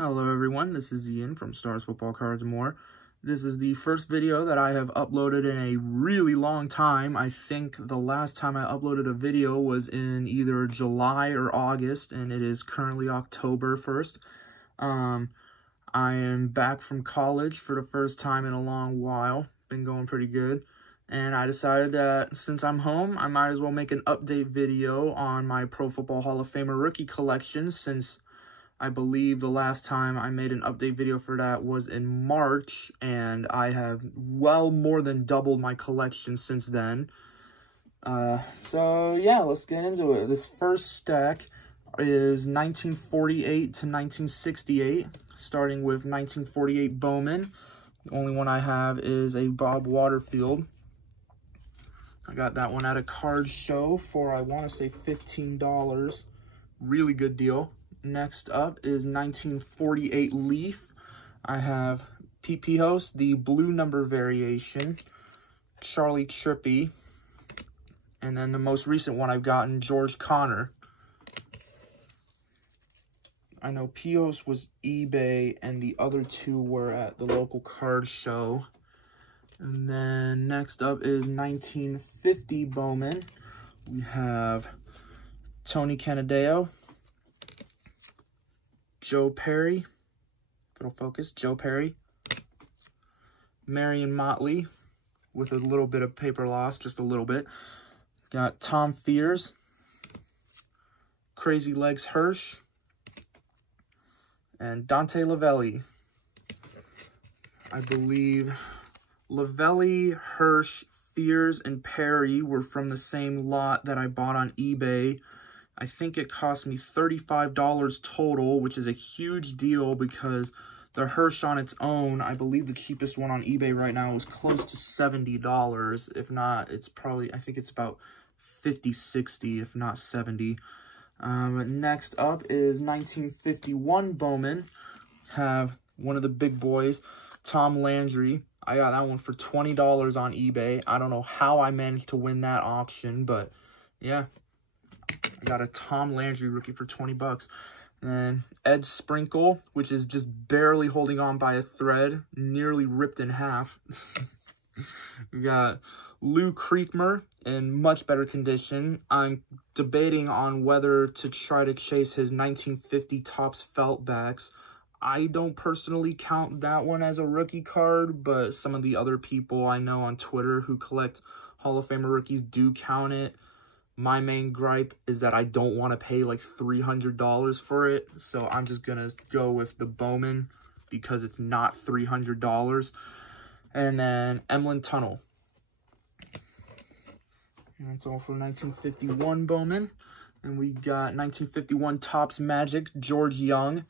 Hello everyone, this is Ian from Stars Football Cards and More. This is the first video that I have uploaded in a really long time. I think the last time I uploaded a video was in either July or August, and it is currently October 1st. I am back from college for the first time in a long while. Been going pretty good. And I decided that since I'm home, I might as well make an update video on my Pro Football Hall of Famer rookie collection, since I believe the last time I made an update video for that was in March, and I have well more than doubled my collection since then. So yeah, let's get into it. This first stack is 1948 to 1968, starting with 1948 Bowman. The only one I have is a Bob Waterfield. I got that one at a card show for, I want to say, $15. Really good deal. Next up is 1948 Leaf. I have PP Host, the blue number variation, Charlie Trippy, and then the most recent one I've gotten, George Connor. I know Pios was eBay, and the other two were at the local card show. And then next up is 1950 Bowman. We have Tony Canadeo, Joe Perry, it'll focus, Joe Perry, Marion Motley, with a little bit of paper loss, just a little bit. Got Tom Fears, Crazy Legs Hirsch, and Dante Lavelli. I believe Lavelli, Hirsch, Fears, and Perry were from the same lot that I bought on eBay. I think it cost me $35 total, which is a huge deal because the Hirsch on its own, I believe the cheapest one on eBay right now is close to $70. If not, it's probably, I think it's about 50, 60, if not 70. Next up is 1951 Bowman. Have one of the big boys, Tom Landry. I got that one for $20 on eBay. I don't know how I managed to win that auction, but yeah. I got a Tom Landry rookie for 20 bucks. And then Ed Sprinkle, which is just barely holding on by a thread, nearly ripped in half. We got Lou Kriegmer in much better condition. I'm debating on whether to try to chase his 1950 Topps Felt backs. I don't personally count that one as a rookie card, but some of the other people I know on Twitter who collect Hall of Famer rookies do count it. My main gripe is that I don't want to pay like $300 for it, so I'm just going to go with the Bowman because it's not $300. And then Emlyn Tunnel. And that's all for 1951 Bowman. And we got 1951 Topps Magic, George Young.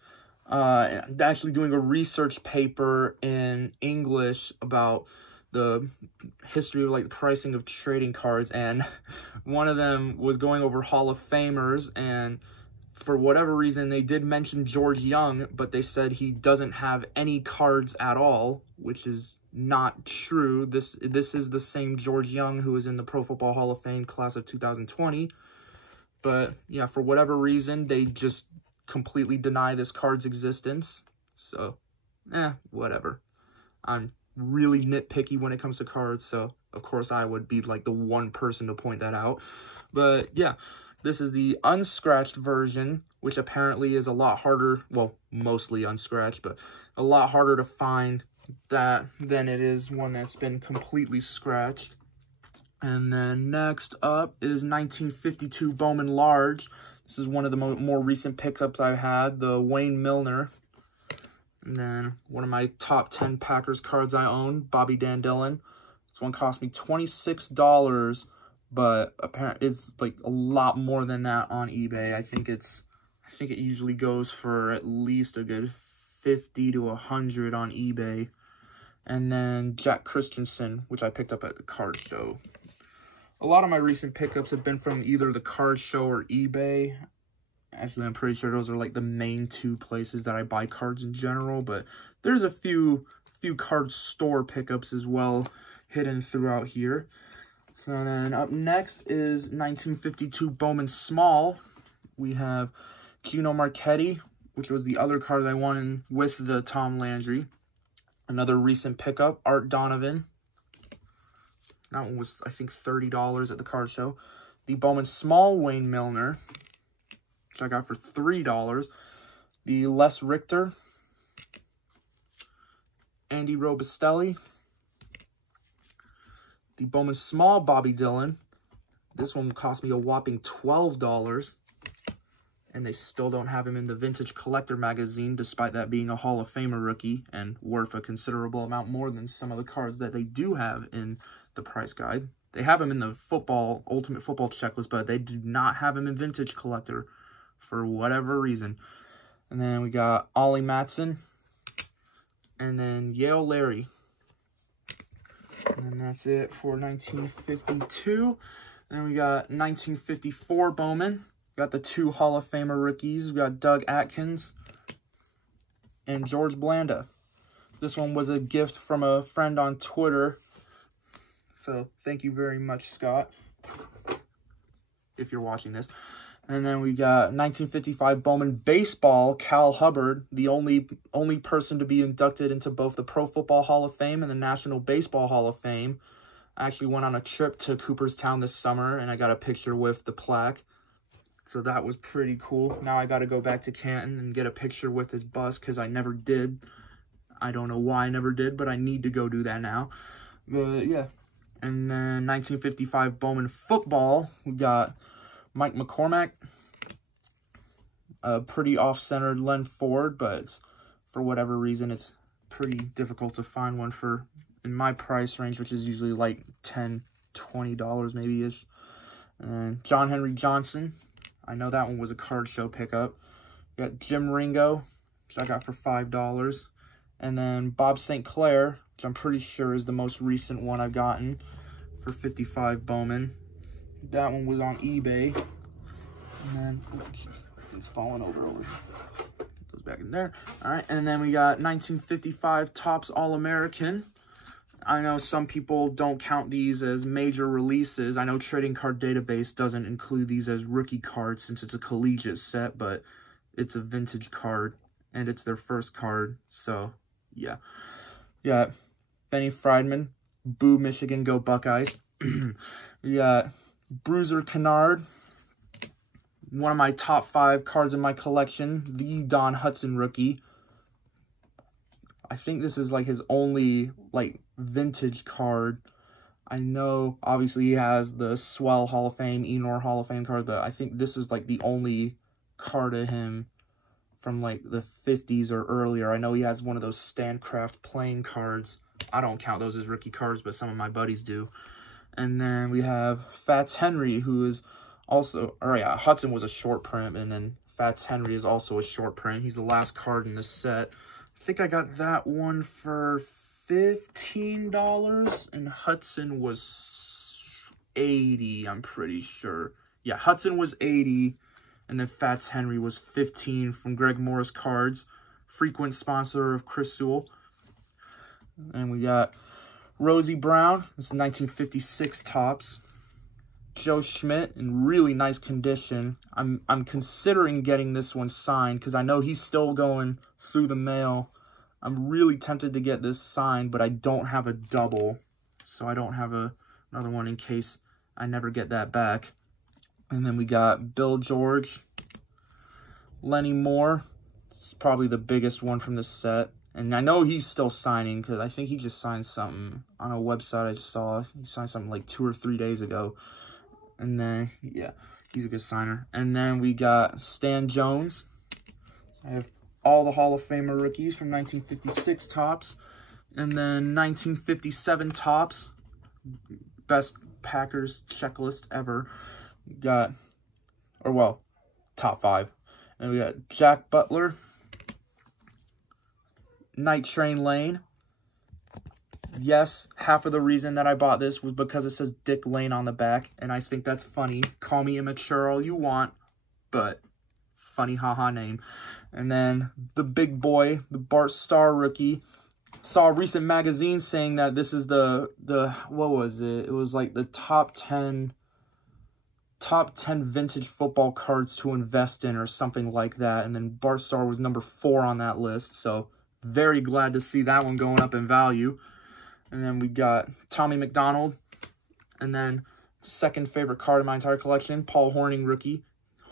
I'm actually doing a research paper in English about the history of like the pricing of trading cards, and one of them was going over Hall of Famers, and for whatever reason they did mention George Young, but they said he doesn't have any cards at all, which is not true. This is the same George Young who is in the Pro Football Hall of Fame class of 2020, but yeah, for whatever reason they just completely deny this card's existence. So whatever. I'm really nitpicky when it comes to cards, so of course I would be like the one person to point that out. But yeah, this is the unscratched version, which apparently is a lot harder, well, mostly unscratched, but a lot harder to find that than it is one that's been completely scratched. And then next up is 1952 Bowman Large. This is one of the more recent pickups I've had, the Wayne Milner. And then one of my top 10 Packers cards I own, Bobby Dan Dillon. This one cost me $26, but apparently it's like a lot more than that on eBay. I think it usually goes for at least a good 50 to 100 on eBay. And then Jack Christensen, which I picked up at the card show. A lot of my recent pickups have been from either the card show or eBay. Actually, I'm pretty sure those are like the main two places that I buy cards in general, but there's a few card store pickups as well hidden throughout here. So then up next is 1952 Bowman Small. We have Kino Marchetti which was the other card that I won with the Tom Landry. Another recent pickup, Art Donovan. That one was, I think, $30 at the card show. The Bowman Small Wayne Milner, which I got for $3. The Les Richter. Andy Robustelli. The Bowman Small Bobby Dillon. This one cost me a whopping $12. And they still don't have him in the Vintage Collector magazine, despite that being a Hall of Famer rookie and worth a considerable amount more than some of the cards that they do have in the price guide. They have him in the Ultimate Football checklist, but they do not have him in Vintage Collector for whatever reason. And then we got Ollie Matson. And then Yale Larry. And then that's it for 1952. Then we got 1954 Bowman. We got the 2 Hall of Famer rookies. We got Doug Atkins and George Blanda. This one was a gift from a friend on Twitter. So thank you very much, Scott, if you're watching this. And then we got 1955 Bowman Baseball, Cal Hubbard, the only person to be inducted into both the Pro Football Hall of Fame and the National Baseball Hall of Fame. I actually went on a trip to Cooperstown this summer, and I got a picture with the plaque. So that was pretty cool. Now I got to go back to Canton and get a picture with his bust, because I never did. I don't know why I never did, but I need to go do that now. But yeah. And then 1955 Bowman Football, we got Mike McCormack, a pretty off-centered Len Ford, but for whatever reason, it's pretty difficult to find one in my price range, which is usually like $10, $20 maybe-ish. And John Henry Johnson, I know that one was a card show pickup. We got Jim Ringo, which I got for $5. And then Bob St. Clair, which I'm pretty sure is the most recent one I've gotten, for 55 Bowman. That one was on eBay. And then, oops, it's falling over. Goes back in there. All right, and then we got 1955 Topps All-American. I know some people don't count these as major releases. I know Trading Card Database doesn't include these as rookie cards since it's a collegiate set, but it's a vintage card, and it's their first card, so yeah. Yeah, Benny Friedman, Boo Michigan, Go Buckeyes. We got Bruiser Canard, one of my top 5 cards in my collection, the Don Hudson rookie. I think this is like his only like vintage card. I know obviously he has the Swell Hall of Fame, Enor Hall of Fame card, but I think this is like the only card of him from like the 50s or earlier. I know he has one of those Stancraft playing cards. I don't count those as rookie cards, but some of my buddies do. And then we have Fats Henry, who is also, or yeah, Hudson was a short print, and then Fats Henry is also a short print. He's the last card in this set. I think I got that one for $15, and Hudson was $80, I'm pretty sure. Yeah, Hudson was $80, and then Fats Henry was $15 from Greg Morris Cards, frequent sponsor of Chris Sewell. And we got Rosie Brown, this is 1956 Topps. Joe Schmidt in really nice condition. I'm considering getting this one signed because I know he's still going through the mail. I'm really tempted to get this signed, but I don't have a double, so I don't have another one in case I never get that back. And then we got Bill George, Lenny Moore. It's probably the biggest one from this set. And I know he's still signing because I think he just signed something on a website I just saw. He signed something like 2 or 3 days ago. And then, yeah, he's a good signer. And then we got Stan Jones. I have all the Hall of Famer rookies from 1956 Topps. And then 1957 Topps. Best Packers checklist ever. Got, or well, top 5. And we got Jack Butler. Night Train Lane. Yes, half of the reason that I bought this was because it says Dick Lane on the back, and I think that's funny. Call me immature all you want, but funny haha name. And then the big boy, the Bart Starr rookie. Saw a recent magazine saying that this is the what was it? It was like the top 10 top 10 vintage football cards to invest in or something like that. And then Bart Starr was number 4 on that list. So very glad to see that one going up in value. And then we got Tommy Mcdonald. And then second favorite card in my entire collection, Paul Hornung rookie.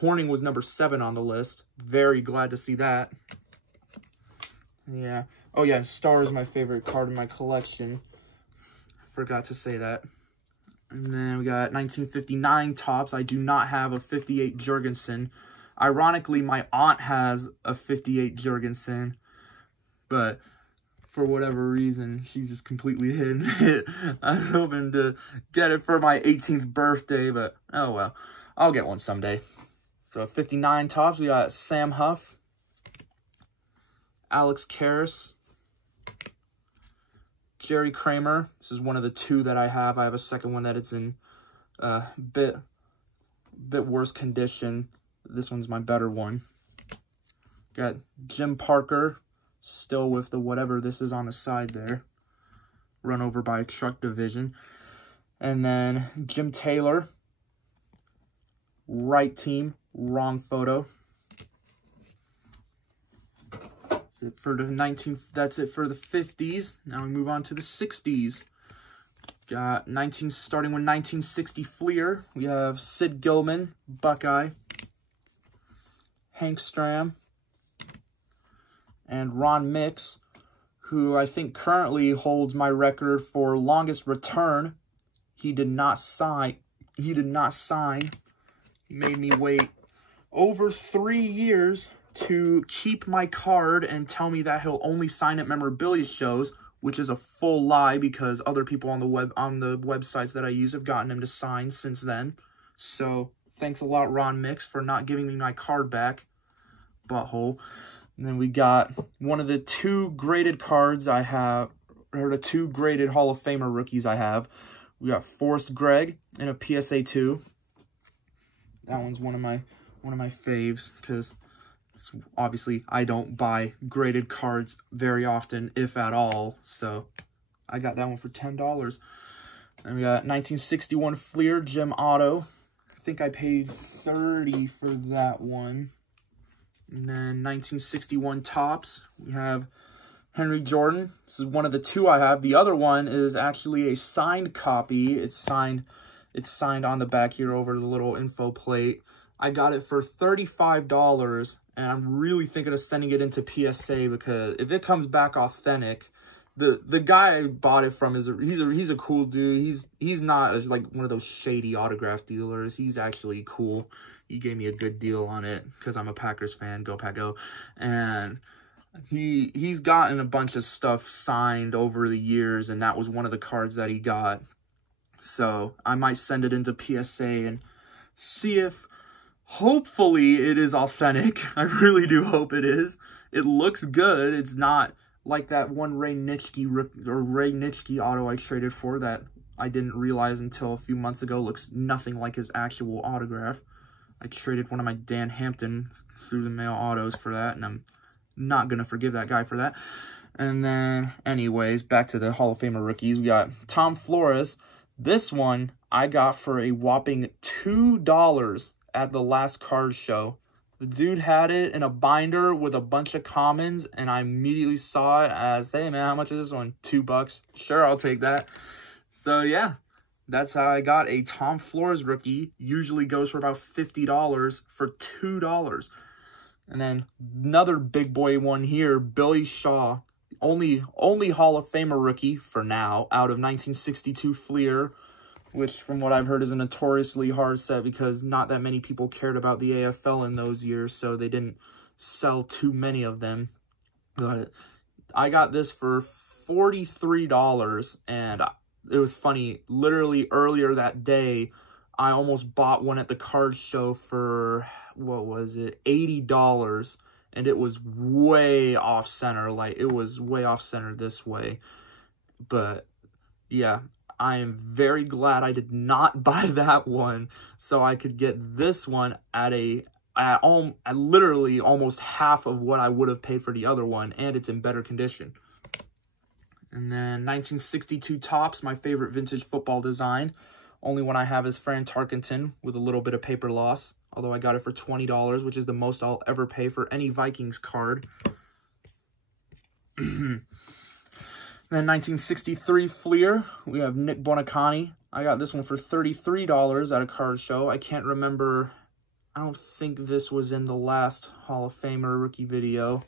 Hornung was number 7 on the list. Very glad to see that. Yeah. Oh yeah, Starr is my favorite card in my collection. Forgot to say that. And then we got 1959 Topps. I do not have a 58 Jurgensen. Ironically, my aunt has a 58 Jurgensen, but for whatever reason, she's just completely hidden it. I was hoping to get it for my 18th birthday, but oh well. I'll get one someday. So 59 Topps, we got Sam Huff, Alex Karras, Jerry Kramer. This is one of the 2 that I have. I have a second one that it's in a bit worse condition. This one's my better one. Got Jim Parker, still with the whatever this is on the side there. Run over by a truck division. And then Jim Taylor. Right team, wrong photo. That's it for the 50s. Now we move on to the 60s. Got starting with 1960 Flear. We have Sid Gilman, Buckeye, Hank Stram, and Ron Mix, who I think currently holds my record for longest return. He did not sign. He made me wait over 3 years to keep my card and tell me that he'll only sign at memorabilia shows, which is a full lie because other people on the websites that I use have gotten him to sign since then. So thanks a lot, Ron Mix, for not giving me my card back, butthole. And then we got one of the 2 graded cards I have, or the 2 graded Hall of Famer rookies I have. We got Forrest Greg in a PSA 2. That one's one of my faves because obviously I don't buy graded cards very often, if at all. So I got that one for $10. And we got 1961 Flear Jim Otto. I think I paid $30 for that one. And then 1961 Topps, we have Henry Jordan. This is one of the 2 I have. The other one is actually a signed copy. It's signed on the back here over the little info plate. I got it for $35, and I'm really thinking of sending it into PSA because if it comes back authentic, the guy I bought it from he's a cool dude. He's not like one of those shady autograph dealers. He's actually cool. He gave me a good deal on it because I'm a Packers fan. Go Pack Go. And he's gotten a bunch of stuff signed over the years, and that was one of the cards that he got. So I might send it into PSA and see if hopefully it is authentic. I really do hope it is. It looks good. It's not like that one Ray Nitschke auto I traded for that I didn't realize until a few months ago looks nothing like his actual autograph. I traded one of my Dan Hampton through the mail autos for that, and I'm not going to forgive that guy for that. And then, anyways, back to the Hall of Famer rookies. We got Tom Flores. This one I got for a whopping $2 at the last card show. The dude had it in a binder with a bunch of commons, and I immediately saw it as, hey man, how much is this one? $2. Sure, I'll take that. So yeah, that's how I got a Tom Flores rookie. Usually goes for about $50 for $2. And then another big boy one here, Billy Shaw. Only Hall of Famer rookie for now out of 1962 Flear, which from what I've heard is a notoriously hard set because not that many people cared about the AFL in those years, so they didn't sell too many of them. But I got this for $43, and it was funny. Literally earlier that day, I almost bought one at the card show for, what was it, $80. And it was way off center. Like, it was way off center this way. But, yeah, I am very glad I did not buy that one. So I could get this one at literally almost half of what I would have paid for the other one. And it's in better condition. And then 1962 Topps, my favorite vintage football design. Only one I have is Fran Tarkenton with a little bit of paper loss. Although I got it for $20, which is the most I'll ever pay for any Vikings card. Then 1963 Flear, we have Nick Buoniconti. I got this one for $33 at a card show. I can't remember. I don't think this was in the last Hall of Famer rookie video.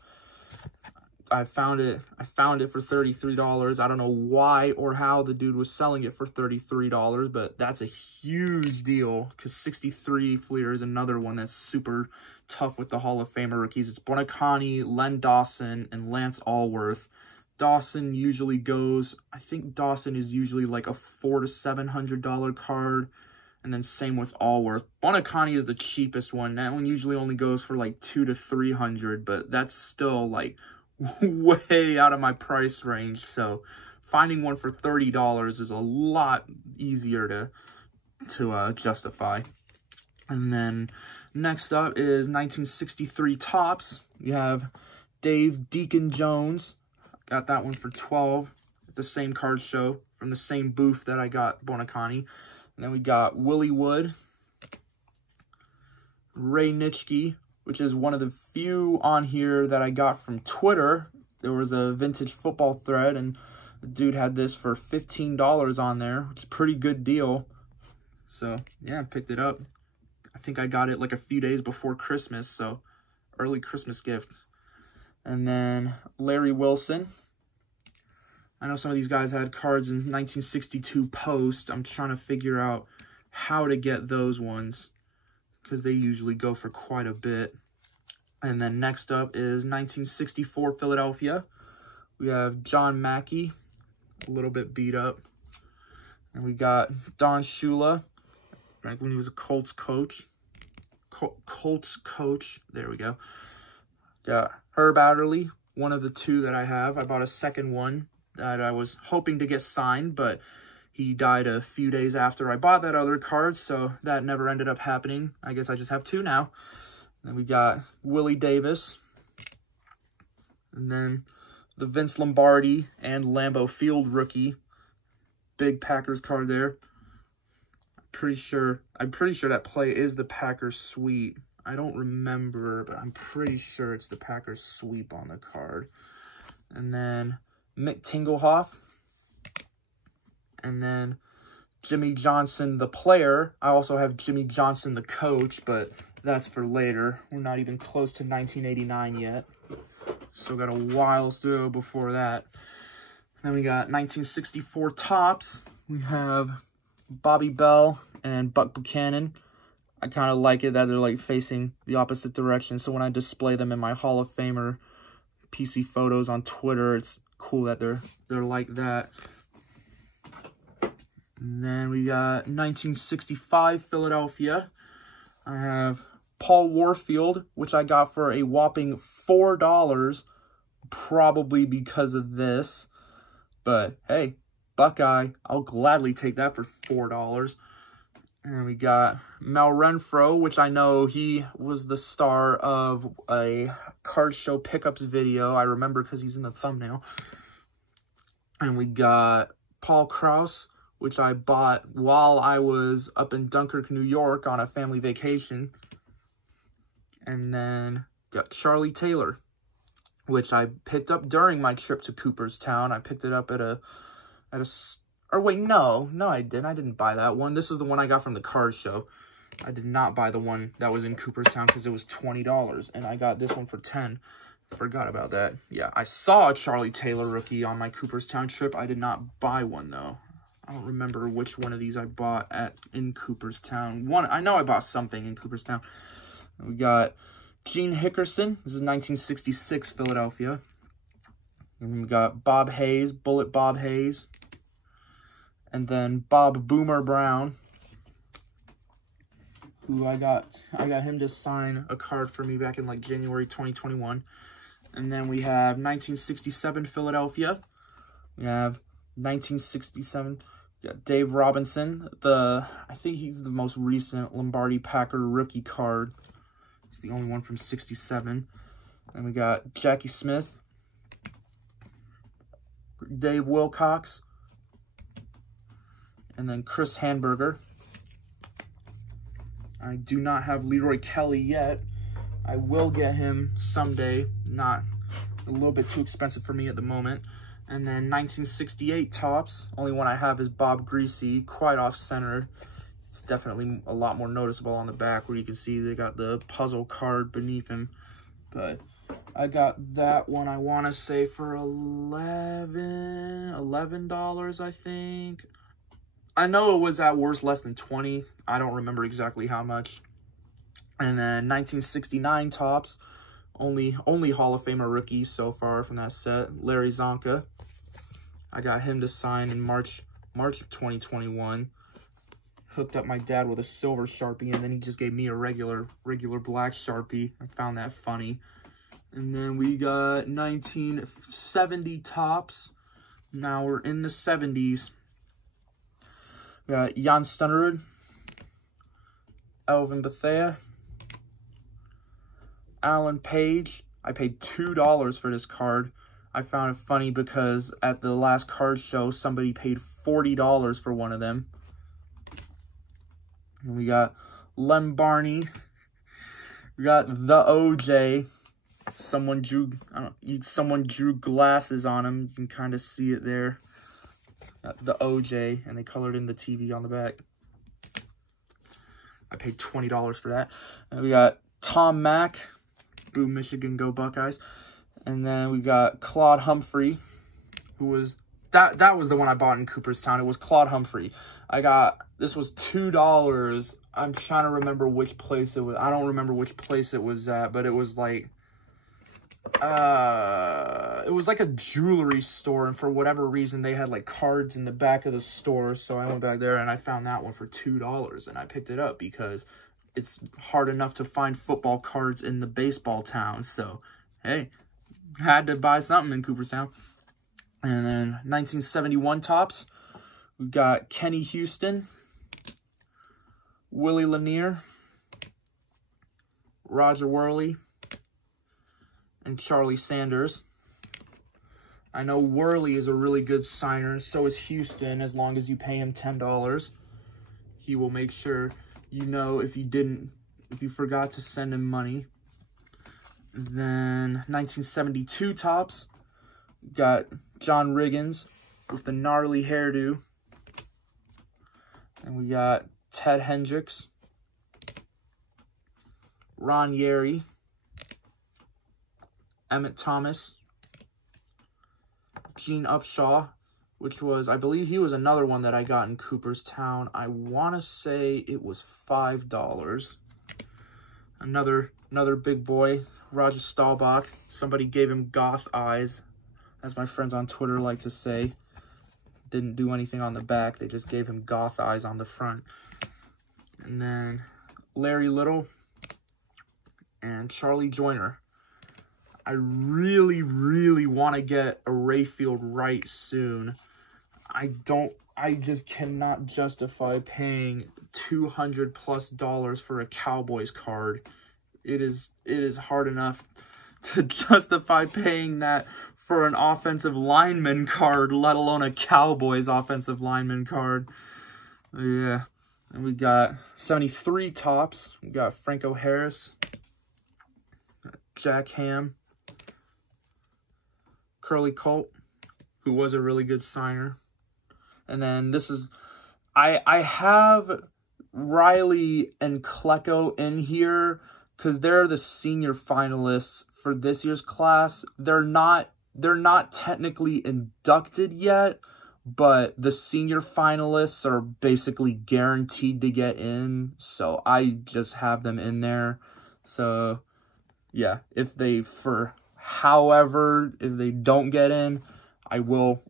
I found it for $33. I don't know why or how the dude was selling it for $33, but that's a huge deal because 63 Flear is another one that's super tough with the Hall of Famer rookies. It's Buoniconti, Len Dawson, and Lance Allworth. Dawson usually goes, I think Dawson is usually like a $400 to $700 card, and then same with Allworth. Buoniconti is the cheapest one. That one usually only goes for like $200 to $300, but that's still like way out of my price range, so finding one for $30 is a lot easier to justify. And then next up is 1963 Topps. We have Dave Deacon Jones. Got that one for $12 at the same card show from the same booth that I got Buoniconti. And then we got Willie Wood, Ray Nitschke, which is one of the few on here that I got from Twitter. There was a vintage football thread, and the dude had this for $15 on there, which is a pretty good deal. So, yeah, I picked it up. I think I got it like a few days before Christmas, so early Christmas gift. And then Larry Wilson. I know some of these guys had cards in 1962 post. I'm trying to figure out how to get those ones, because they usually go for quite a bit. And then next up is 1964 Philadelphia. We have John Mackey, a little bit beat up. And we got Don Shula, back when he was a Colts coach. There we go. Got Herb Adderley, one of the two that I have. I bought a second one that I was hoping to get signed, but he died a few days after I bought that other card, so that never ended up happening. I guess I just have two now. Then we got Willie Davis. And then the Vince Lombardi and Lambeau Field rookie. Big Packers card there. I'm pretty sure that play is the Packers sweep. I don't remember, but I'm pretty sure it's the Packers sweep on the card. And then Mick Tingelhoff. And then Jimmy Johnson, the player. I also have Jimmy Johnson, the coach, but that's for later. We're not even close to 1989 yet. Still got a while to go before that. Then we got 1964 Topps. We have Bobby Bell and Buck Buchanan. I kind of like it that they're like facing the opposite direction. So when I display them in my Hall of Famer PC photos on Twitter, it's cool that they're like that. And then we got 1965 Philadelphia. I have Paul Warfield, which I got for a whopping $4, probably because of this. But hey, Buckeye, I'll gladly take that for $4. And we got Mel Renfro, which I know he was the star of a card show pickups video. I remember because he's in the thumbnail. And we got Paul Krause, which I bought while I was up in Dunkirk, New York on a family vacation. And then got Charlie Taylor, which I picked up during my trip to Cooperstown. I picked it up or wait, no, I didn't. I didn't buy that one. This is the one I got from the card show. I did not buy the one that was in Cooperstown because it was $20, and I got this one for $10. Forgot about that. Yeah, I saw a Charlie Taylor rookie on my Cooperstown trip. I did not buy one, though. I don't remember which one of these I bought in Cooperstown. I know I bought something in Cooperstown. We got Gene Hickerson. This is 1966 Philadelphia. And we got Bob Hayes, Bullet Bob Hayes. And then Bob Boomer Brown, who I got him to sign a card for me back in like January 2021. And then we have 1967 Philadelphia. We have 1967 Dave Robinson. I think he's the most recent Lombardi Packer rookie card. He's the only one from 67. And we got Jackie Smith, Dave Wilcox, And then Chris Hamburger. I do not have Leroy Kelly yet. I will get him someday. Not a little bit too expensive for me at the moment. And then 1968 Topps. Only one I have is Bob Greasy, quite off-centered. It's definitely a lot more noticeable on the back where you can see they got the puzzle card beneath him. But I got that one, I want to say, for $11, I think. I know it was at worst less than 20. I don't remember exactly how much. And then 1969 Topps. Only Hall of Famer rookies so far from that set. Larry Zonka. I got him to sign in March of 2021. Hooked up my dad with a silver Sharpie, and then he just gave me a regular black Sharpie. I found that funny. And then we got 1970 Topps. Now we're in the 70s. We got Jan Stunnerud, Elvin Bethea, Alan Page. I paid $2 for this card. I found it funny because at the last card show, somebody paid $40 for one of them. And we got Lem Barney. We got the OJ. Someone drew glasses on him. You can kind of see it there. The OJ, and they colored in the TV on the back. I paid $20 for that. And we got Tom Mack. Boo Michigan, go Buckeyes. And then we got Claude Humphrey, who was that was the one I bought in Cooperstown. It was Claude Humphrey. This was $2. I'm trying to remember which place it was. I don't remember which place it was at, but it was like a jewelry store, and for whatever reason they had like cards in the back of the store. So I went back there and I found that one for $2, and I picked it up because it's hard enough to find football cards in the baseball town. So hey, had to buy something in Cooperstown. And then 1971 Topps, we got Kenny Houston, Willie Lanier, Roger Worley, and Charlie Sanders. I know Worley is a really good signer, so is Houston. As long as you pay him $10, he will make sure you know if you forgot to send him money. Then 1972 Topps, got John Riggins with the gnarly hairdo. And we got Ted Hendricks, Ron Yeri, Emmett Thomas, Gene Upshaw, which was, I believe he was another one that I got in Cooperstown. I want to say it was $5. Another big boy, Roger Staubach. Somebody gave him goth eyes, as my friends on Twitter like to say. Didn't do anything on the back. They just gave him goth eyes on the front. And then Larry Little and Charlie Joyner. I really, really want to get a Rayfield right soon. I just cannot justify paying $200+ for a Cowboys card. It is hard enough to justify paying that for an offensive lineman card, let alone a Cowboys offensive lineman card. Yeah. And we got 73 Topps. We got Franco Harris, Jack Ham, Curly Colt, who was a really good signer. And then this is, I have Riley and Klecko in here because they're the senior finalists for this year's class. They're not technically inducted yet, but the senior finalists are basically guaranteed to get in. So I just have them in there. So yeah, if they don't get in, I will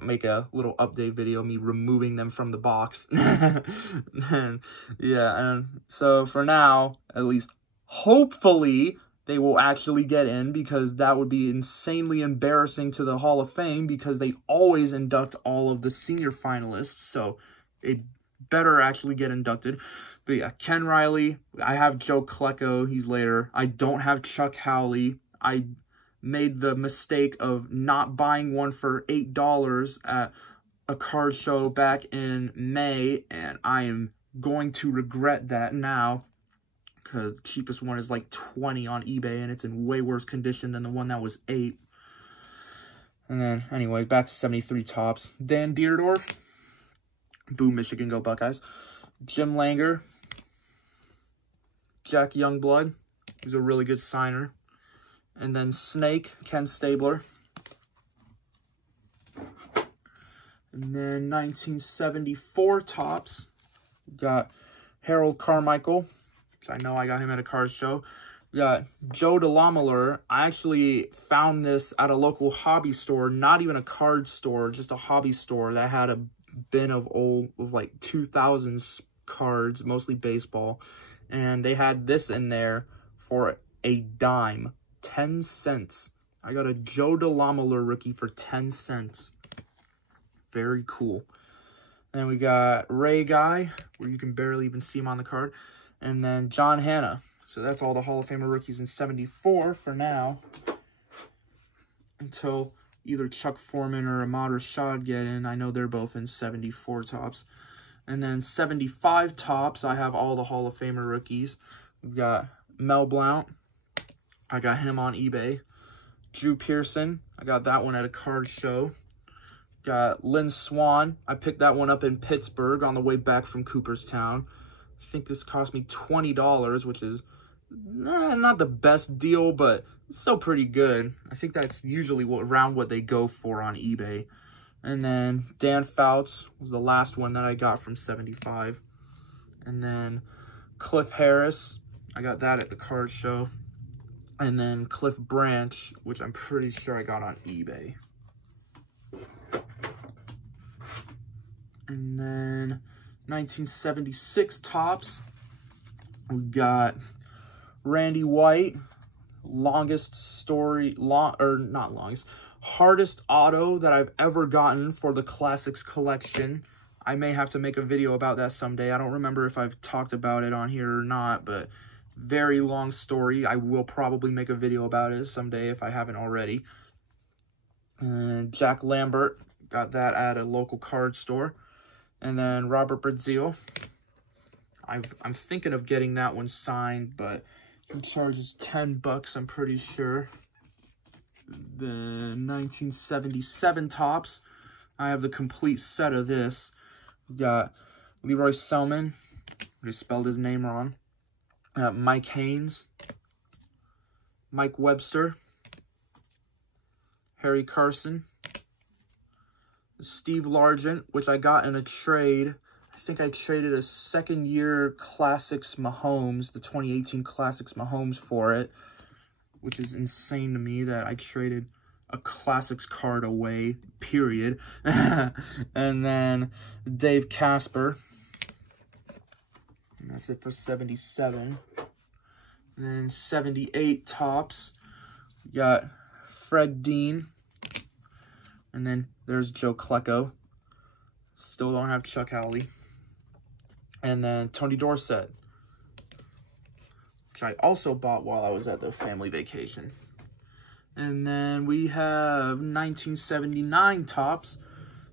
make a little update video, me removing them from the box. And yeah, and so for now, at least, hopefully they will actually get in, because that would be insanely embarrassing to the Hall of Fame, because they always induct all of the senior finalists, so they better actually get inducted. But yeah, Ken Riley, I have Joe Klecko, he's later. I don't have Chuck Howley. I made the mistake of not buying one for $8 at a card show back in May, and I am going to regret that now, because the cheapest one is like 20 on eBay, and it's in way worse condition than the one that was 8. And then, anyway, back to 73 Topps. Dan Dierdorf. Boo, Michigan, go Buckeyes. Jim Langer. Jack Youngblood, who's a really good signer. And then Snake, Ken Stabler. And then 1974 Topps. Got Harold Carmichael, which I know I got him at a card show. We got Joe Delamaler. I actually found this at a local hobby store, not even a card store, just a hobby store that had a bin of like 2000s cards, mostly baseball. And they had this in there for a dime, 10 cents. I got a Joe Delamaler rookie for 10 cents. Very cool. Then we got Ray Guy, where you can barely even see him on the card. And then John Hanna. So that's all the Hall of Famer rookies in 74 for now. Until either Chuck Foreman or Ahmad Rashad get in. I know they're both in 74 Topps. And then 75 Topps, I have all the Hall of Famer rookies. We've got Mel Blount. I got him on eBay. Drew Pearson. I got that one at a card show. Got Lynn Swann. I picked that one up in Pittsburgh on the way back from Cooperstown. I think this cost me $20, which is not the best deal, but it's still pretty good. I think that's usually around what they go for on eBay. And then Dan Fouts was the last one that I got from 75. And then Cliff Harris. I got that at the card show. And then Cliff Branch, which I'm pretty sure I got on eBay. And then 1976 Topps. We got Randy White, hardest auto that I've ever gotten for the Classics collection. I may have to make a video about that someday. I don't remember if I've talked about it on here or not, but very long story. I will probably make a video about it someday if I haven't already. And Jack Lambert, got that at a local card store. And then Robert Brazil. I'm thinking of getting that one signed, but he charges $10, I'm pretty sure. The 1977 Topps. I have the complete set of this. We got Leroy Selman. I spelled his name wrong. Mike Haynes. Mike Webster. Harry Carson. Steve Largent, which I got in a trade. I think I traded a second-year Classics Mahomes, the 2018 Classics Mahomes for it, which is insane to me that I traded a Classics card away, period. And then Dave Casper. And that's it for 77. And then 78 Topps. We got Fred Dean. And then there's Joe Klecko. Still don't have Chuck Howley. And then Tony Dorsett, which I also bought while I was at the family vacation. And then we have 1979 Topps.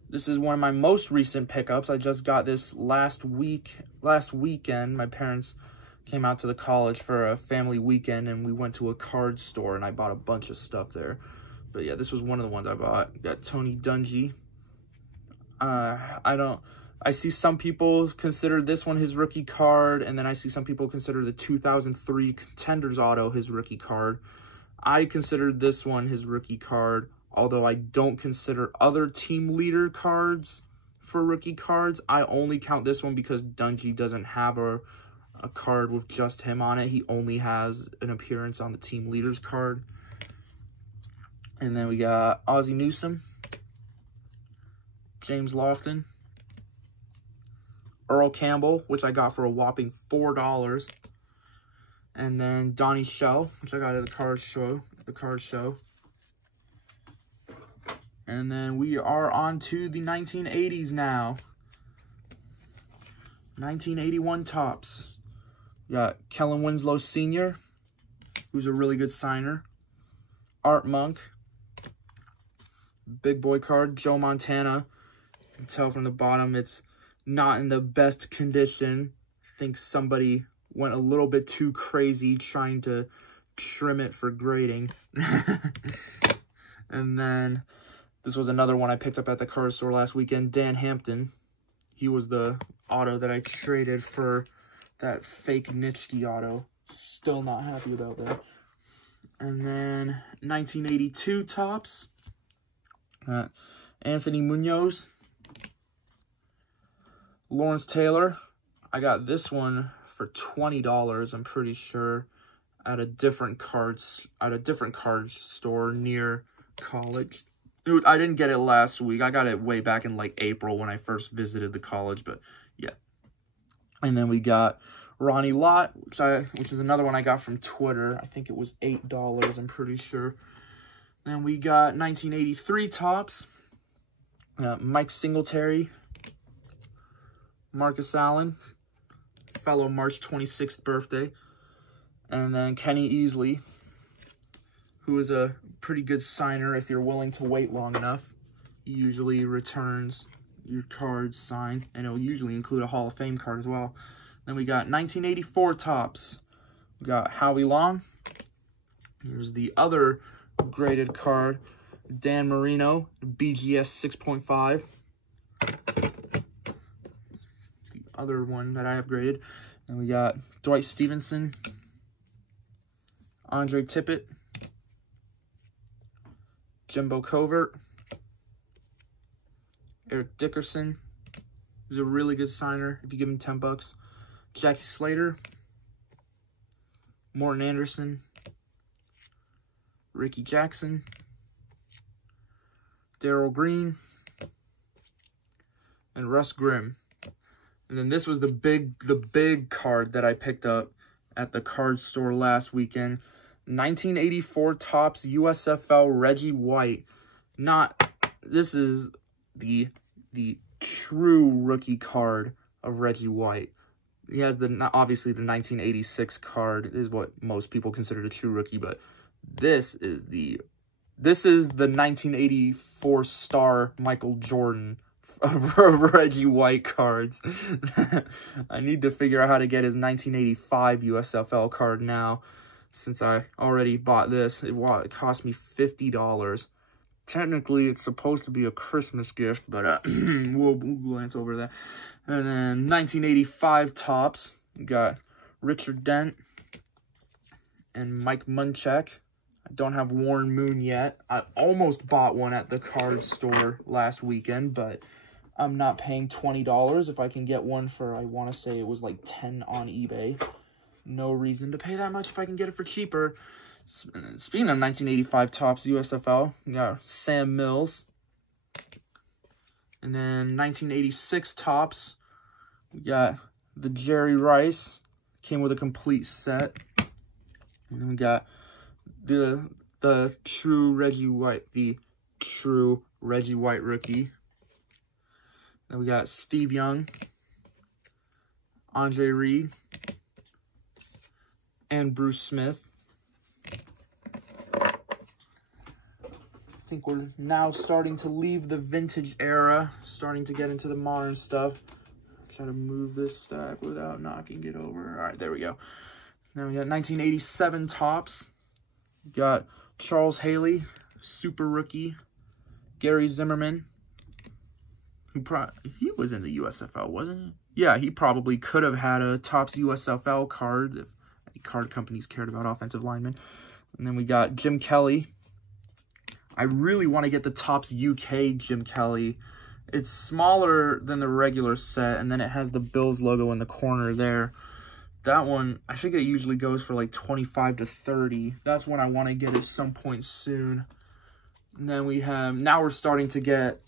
This is one of my most recent pickups. I just got this last weekend. My parents came out to the college for a family weekend, and we went to a card store, and I bought a bunch of stuff there. But yeah, this was one of the ones I bought. Got Tony Dungy. I see some people consider this one his rookie card, and then I see some people consider the 2003 Contenders Auto his rookie card. I consider this one his rookie card, although I don't consider other team leader cards for rookie cards. I only count this one because Dungy doesn't have a card with just him on it. He only has an appearance on the team leaders card. And then we got Ozzie Newsome, James Lofton, Earl Campbell, which I got for a whopping $4, and then Donnie Shell, which I got at the card show. And then we are on to the 1980s now. 1981 Topps. We got Kellen Winslow Sr., who's a really good signer. Art Monk. Big boy card, Joe Montana. can tell from the bottom, it's not in the best condition. I think somebody went a little bit too crazy trying to trim it for grading. And then this was another one I picked up at the card store last weekend. Dan Hampton. He was the auto that I traded for that fake Nitschke auto. Still not happy about that. And then 1982 Topps. Anthony Munoz. Lawrence Taylor. I got this one for $20, I'm pretty sure, at a different card store near college. Dude, I didn't get it last week. I got it way back in like April when I first visited the college, but yeah. And then we got Ronnie Lott, which is another one I got from Twitter. I think it was $8, I'm pretty sure. Then we got 1983 Topps. Mike Singletary. Marcus Allen, fellow March 26th birthday. And then Kenny Easley, who is a pretty good signer if you're willing to wait long enough. He usually returns your cards signed, and it will usually include a Hall of Fame card as well. Then we got 1984 Topps. We got Howie Long. Here's the other graded card. Dan Marino, BGS 6.5. The other one that I have graded. And we got Dwight Stevenson, Andre Tippett, Jimbo Covert, Eric Dickerson, who's a really good signer if you give him $10. Jackie Slater, Morton Anderson, Ricky Jackson, Darryl Green, and Russ Grimm. And then this was the big card that I picked up at the card store last weekend. 1984 Topps USFL Reggie White. This is the true rookie card of Reggie White. He has obviously the 1986 card is what most people consider the true rookie, but this is the 1984 star Michael Jordan of Reggie White cards. I need to figure out how to get his 1985 USFL card now, since I already bought this. It cost me $50. Technically, it's supposed to be a Christmas gift, but we'll glance over that. And then 1985 Topps, we got Richard Dent and Mike Munchak. I don't have Warren Moon yet. I almost bought one at the card store last weekend, but I'm not paying $20 if I can get one for, I want to say it was like $10 on eBay. No reason to pay that much if I can get it for cheaper. Speaking of 1985 Topps USFL, we got Sam Mills. And then 1986 Topps, we got the Jerry Rice. Came with a complete set. And then we got the true Reggie White, rookie. Then we got Steve Young, Andre Reed, and Bruce Smith. I think we're now starting to leave the vintage era, starting to get into the modern stuff. Try to move this stack without knocking it over. All right, there we go. Now we got 1987 Topps. We got Charles Haley, super rookie. Gary Zimmerman. He was in the USFL, wasn't he? Yeah, he probably could have had a Topps USFL card if any card companies cared about offensive linemen. And then we got Jim Kelly. I really want to get the Topps UK Jim Kelly. It's smaller than the regular set, and then it has the Bills logo in the corner there. That one, I think it usually goes for like 25 to 30. That's one I want to get at some point soon. And then we have, now we're starting to get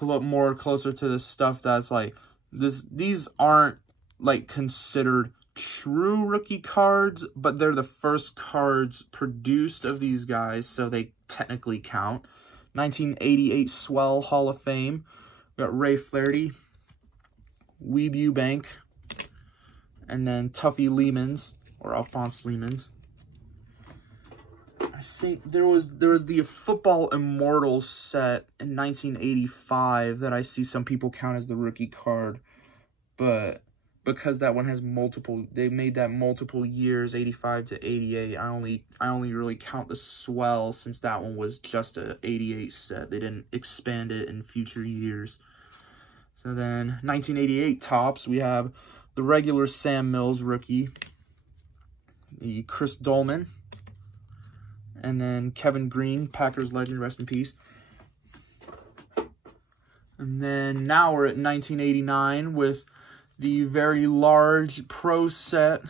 more closer to the stuff that's like, these aren't like considered true rookie cards, but they're the first cards produced of these guys, so they technically count. 1988 Swell Hall of Fame. We got Ray Flaherty, Weeb Eubank, and then Tuffy Leemans, or Alphonse Leemans. I think there was the Football Immortals set in 1985 that I see some people count as the rookie card, but because that one has multiple, they made that multiple years, 85 to 88. I only really count the swell since that one was just a 88 set. They didn't expand it in future years. So then 1988 tops, we have the regular Sam Mills rookie, the Chris Dolman, and then Kevin Green, Packers legend, rest in peace. And then now we're at 1989 with the very large pro set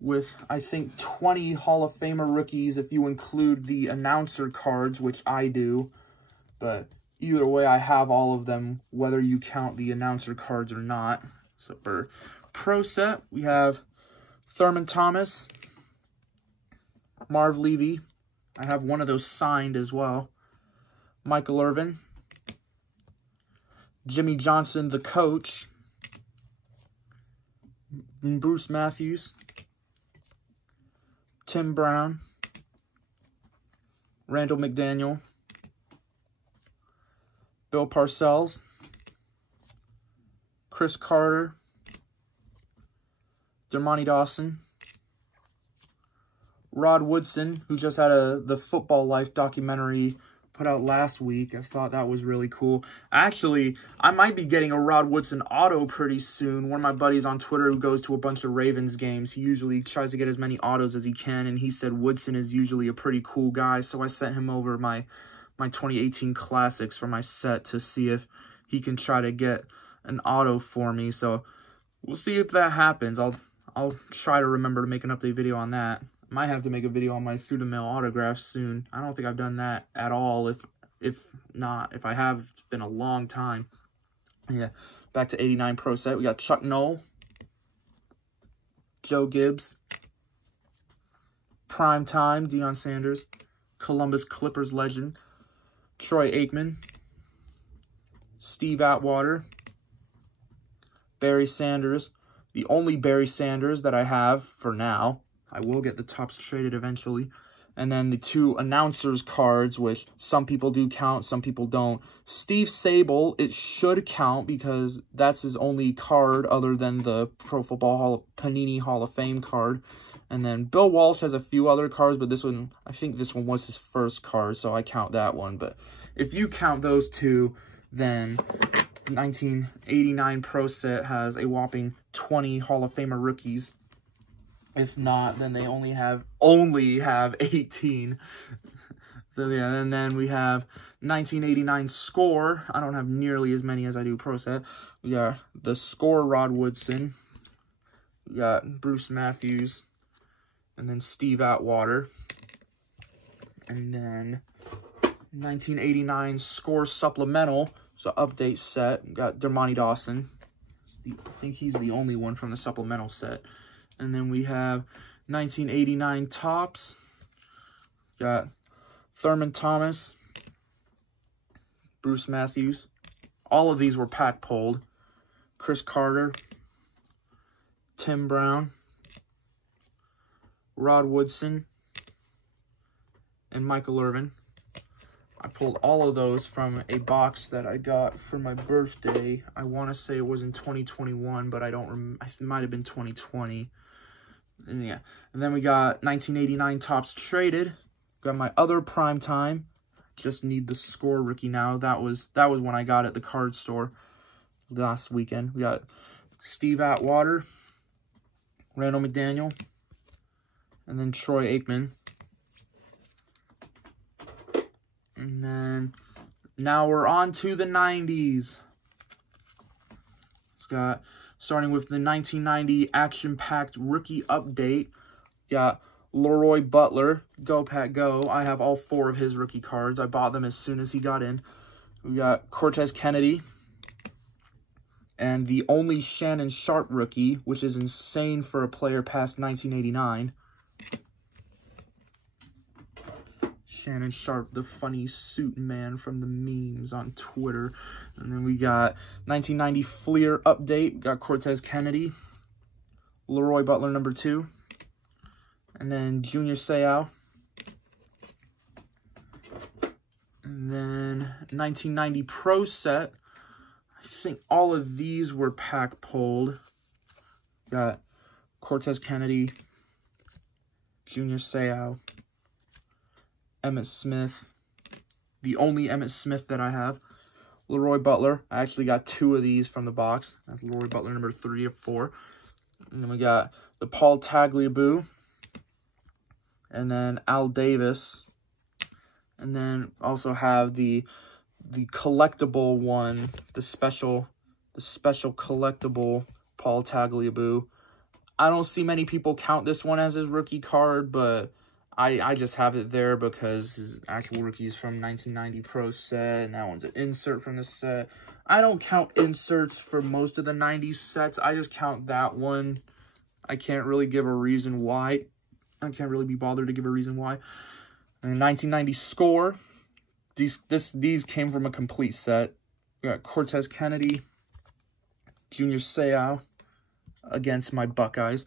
with, I think, 20 Hall of Famer rookies if you include the announcer cards, which I do. But either way, I have all of them, whether you count the announcer cards or not. So for pro set, we have Thurman Thomas, Marv Levy. I have one of those signed as well. Michael Irvin, Jimmy Johnson, the coach, Bruce Matthews, Tim Brown, Randall McDaniel, Bill Parcells, Chris Carter, Dermontti Dawson, Rod Woodson, who just had the Football Life documentary put out last week. I thought that was really cool. Actually, I might be getting a Rod Woodson auto pretty soon. One of my buddies on Twitter who goes to a bunch of Ravens games, he usually tries to get as many autos as he can, and he said Woodson is usually a pretty cool guy, so I sent him over my 2018 Classics for my set to see if he can try to get an auto for me. So we'll see if that happens. I'll try to remember to make an update video on that. Might have to make a video on my through the mail autographs soon. I don't think I've done that at all. If not, if I have, it's been a long time. Yeah, back to 89 pro set. We got Chuck Noll, Joe Gibbs, Prime Time, Deion Sanders, Columbus Clippers legend, Troy Aikman, Steve Atwater, Barry Sanders, the only Barry Sanders that I have for now. I will get the tops traded eventually. And then the two announcers cards, which some people do count, some people don't. Steve Sable, it should count because that's his only card other than the Pro Football Panini Hall of Fame card. And then Bill Walsh has a few other cards, but this one, I think this one was his first card, so I count that one. But if you count those two, then 1989 Pro Set has a whopping 20 Hall of Famer rookies. If not, then they only have 18. So yeah, and then we have 1989 Score. I don't have nearly as many as I do Pro Set. We got the Score Rod Woodson. We got Bruce Matthews. And then Steve Atwater. And then 1989 Score Supplemental. So update set. We got Dermontti Dawson. I think he's the only one from the supplemental set. And then we have 1989 Tops. Got Thurman Thomas, Bruce Matthews. All of these were pack pulled. Chris Carter, Tim Brown, Rod Woodson, and Michael Irvin. I pulled all of those from a box that I got for my birthday. I want to say it was in 2021, but I don't remember. It might have been 2020. And yeah, and then we got 1989 Tops traded. Got my other Prime Time. Just need the Score rookie now. That was when I got it at the card store last weekend. We got Steve Atwater, Randall McDaniel, and then Troy Aikman. And then now we're on to the 90s. It's got, starting with the 1990 action-packed rookie update, got Leroy Butler, Go Pack Go. I have all 4 of his rookie cards. I bought them as soon as he got in. We got Cortez Kennedy, and the only Shannon Sharp rookie, which is insane for a player past 1989. Shannon Sharp, the funny suit man from the memes on Twitter. And then we got 1990 Flear update. We got Cortez Kennedy, Leroy Butler #2, and then Junior Seau, 1990 Pro Set. I think all of these were pack pulled. Got Cortez Kennedy, Junior Seau, Emmitt Smith, the only Emmitt Smith that I have. Leroy Butler. I actually got 2 of these from the box. That's Leroy Butler number 3 of 4. And then we got the Paul Tagliabue. And then Al Davis. And then also have the collectible one, the special collectible Paul Tagliabue. I don't see many people count this one as his rookie card, but I just have it there because his actual rookie is from 1990 Pro Set, and that one's an insert from the set. I don't count inserts for most of the 90s sets. I just count that one. I can't really give a reason why. I can't really be bothered to give a reason why. And 1990 Score. These came from a complete set. We got Cortez Kennedy, Junior Seau against my Buckeyes.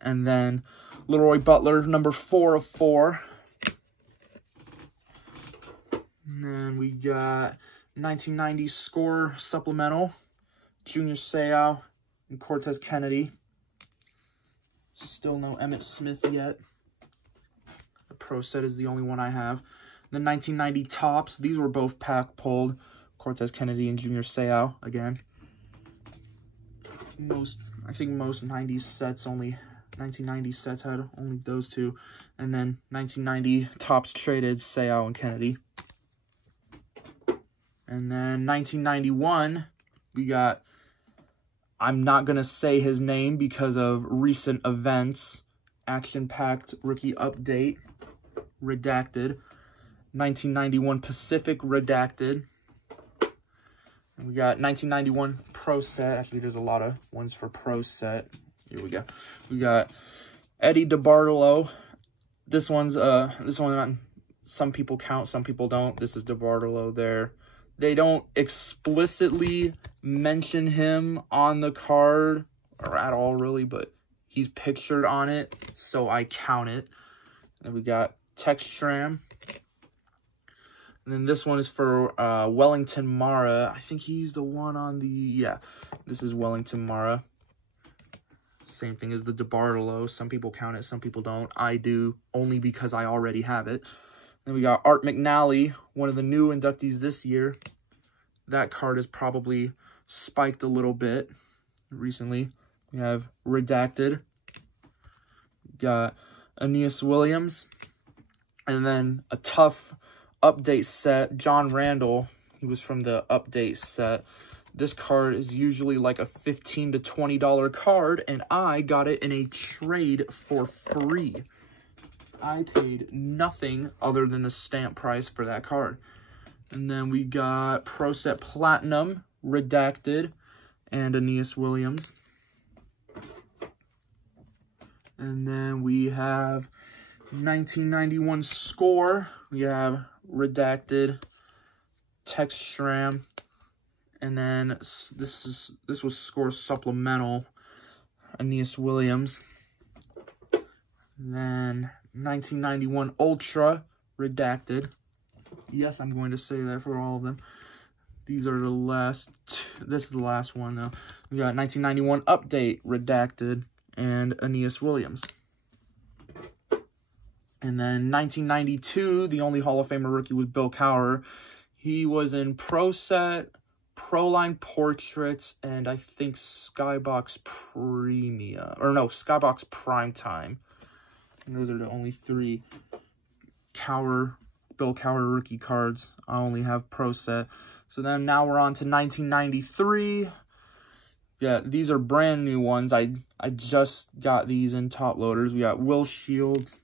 And then Leroy Butler, number 4 of 4. And then we got 1990 Score Supplemental, Junior Seau and Cortez Kennedy. Still no Emmitt Smith yet. The Pro Set is the only one I have. The 1990 Tops, these were both pack pulled. Cortez Kennedy and Junior Seau again. I think most 90s sets 1990 sets had only those 2. And then 1990 Tops traded Seau and Kennedy. And then 1991, we got, I'm not going to say his name because of recent events, action-packed rookie update, redacted. 1991 Pacific redacted. And we got 1991 Pro Set. Actually, there's a lot of ones for Pro Set. Here we go. We got Eddie DeBartolo. This one some people count, some people don't. This is DeBartolo there. They don't explicitly mention him on the card or at all really, but he's pictured on it, so I count it. And we got Tex Schramm. And then this one is for Wellington Mara. I think he's the one on the... Yeah, this is Wellington Mara. Same thing as the DeBartolo. Some people count it, some people don't. I do, only because I already have it. Then we got Art McNally, one of the new inductees this year. That card is probably spiked a little bit recently. We have Redacted. Got Aeneas Williams. And then a tough update set, John Randall. He was from the update set. This card is usually like a $15 to $20 card, and I got it in a trade for free. I paid nothing other than the stamp price for that card. And then we got Pro Set Platinum, Redacted, and Aeneas Williams. And then we have 1991 Score. We have Redacted, Tex Schramm, and then this was Score Supplemental, Aeneas Williams. And then 1991 Ultra, Redacted. Yes, I'm going to say that for all of them. These are the last. This is the last one though. We got 1991 Update, Redacted, and Aeneas Williams. And then 1992, the only Hall of Famer rookie was Bill Cowher. He was in Pro Set, Pro Line Portraits, and I think Skybox Premium. Or no, Skybox Primetime. And those are the only 3 Bill Cowher rookie cards. I only have Pro Set. So then now we're on to 1993. Yeah, these are brand new ones. I just got these in top loaders. We got Will Shields.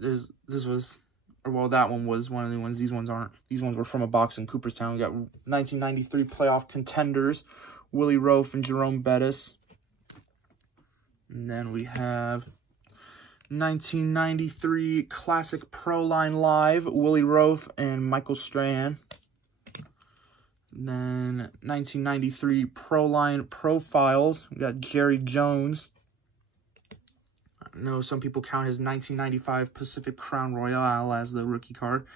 That one was one of the new ones. These ones aren't. These ones were from a box in Cooperstown. We got 1993 playoff contenders, Willie Roaf and Jerome Bettis. And then we have 1993 Classic Pro Line Live, Willie Roaf and Michael Strahan. And then 1993 Pro Line Profiles, we got Jerry Jones. I know some people count his 1995 Pacific Crown Royale as the rookie card.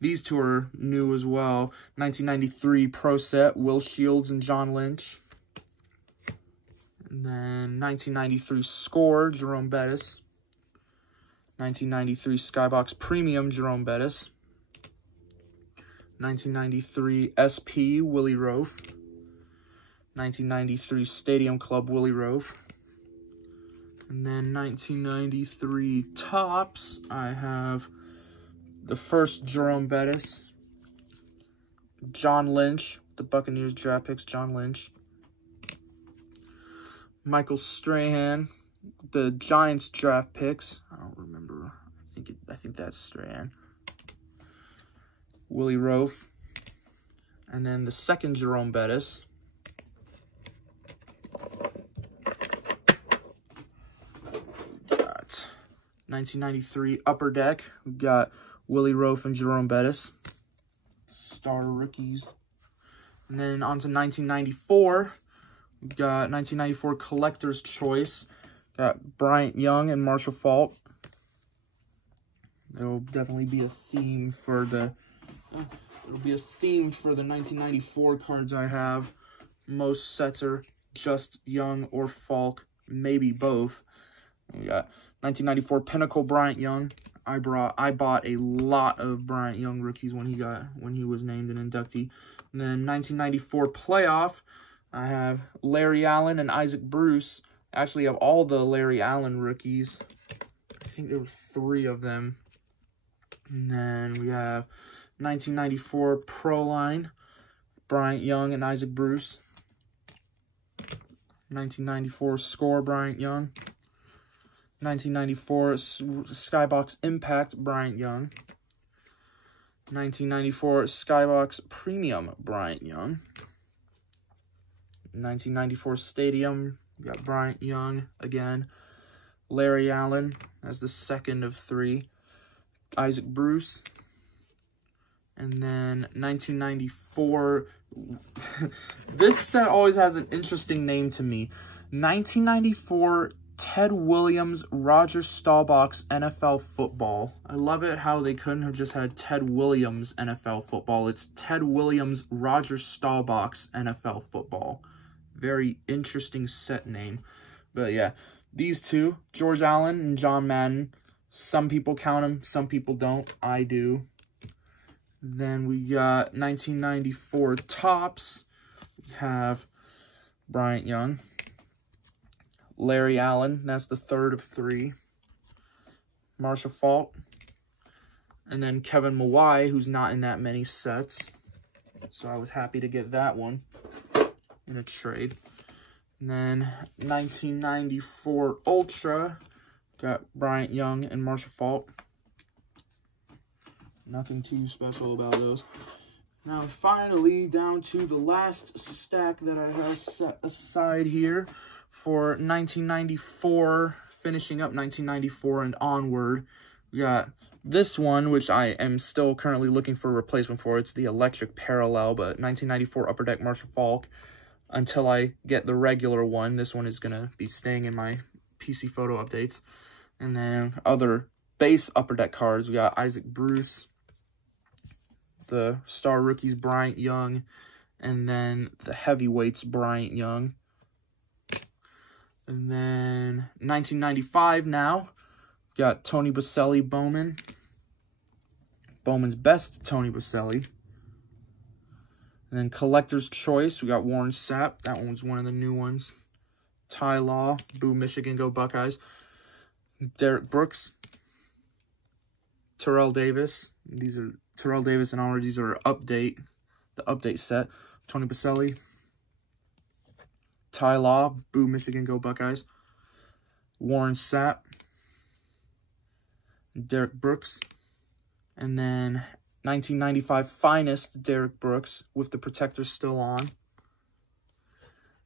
these two are new as well. 1993 Pro Set, Will Shields and John Lynch. And then 1993 Score, Jerome Bettis. 1993 Skybox Premium, Jerome Bettis. 1993 SP, Willie Roaf. 1993 Stadium Club, Willie Roaf. And then 1993 Tops, I have the first Jerome Bettis, John Lynch, the Buccaneers draft picks, John Lynch. Michael Strahan, the Giants draft picks. I don't remember. I think that's Strahan. Willie Roaf. And then the second Jerome Bettis. Got 1993 Upper Deck. We got Willie Roaf and Jerome Bettis. Star rookies. And then on to 1994. We've got 1994 Collector's Choice. Got Bryant Young and Marshall Faulk. There will definitely be a theme for the 1994 cards I have. Most sets are just Young or Faulk, maybe both. We got 1994 Pinnacle Bryant Young. I bought a lot of Bryant Young rookies when he was named an inductee. And then 1994 Playoff. I have Larry Allen and Isaac Bruce. Actually, of all the Larry Allen rookies, I think there were 3 of them. And then we have 1994 Pro Line, Bryant Young and Isaac Bruce. 1994 Score, Bryant Young. 1994 Skybox Impact, Bryant Young. 1994 Skybox Premium, Bryant Young. 1994 Stadium, we got Bryant Young again. Larry Allen as the second of 3. Isaac Bruce. And then 1994, this set always has an interesting name to me. 1994 Ted Williams, Roger Staubach's NFL Football. I love it how they couldn't have just had Ted Williams NFL Football. It's Ted Williams, Roger Staubach's NFL Football. Very interesting set name. But yeah, these two, George Allen and John Madden. Some people count them, some people don't. I do. Then we got 1994 Tops. We have Bryant Young. Larry Allen, that's the third of 3. Marshall Faulk. And then Kevin Mawai, who's not in that many sets. So I was happy to get that one in a trade. And then 1994 Ultra. Got Bryant Young and Marshall Faulk. Nothing too special about those. Now, finally, down to the last stack that I have set aside here for 1994, finishing up 1994 and onward. We got this one, which I am still currently looking for a replacement for. It's the Electric Parallel, but 1994 Upper Deck Marshall Faulk. Until I get the regular one, this one is going to be staying in my PC photo updates. And then other base Upper Deck cards, we got Isaac Bruce, the Star Rookies Bryant Young, and then the Heavyweights Bryant Young. And then 1995 now, we got Tony Boselli Bowman. Bowman's Best Tony Boselli. And then Collector's Choice, we got Warren Sapp. That one's one of the new ones. Ty Law, Boo Michigan, Go Buckeyes. Derek Brooks. Terrell Davis. These are Terrell Davis and all these are the update set. Tony Boselli. Ty Law, Boo Michigan, Go Buckeyes. Warren Sapp. Derek Brooks. And then 1995 Finest Derek Brooks with the protector still on.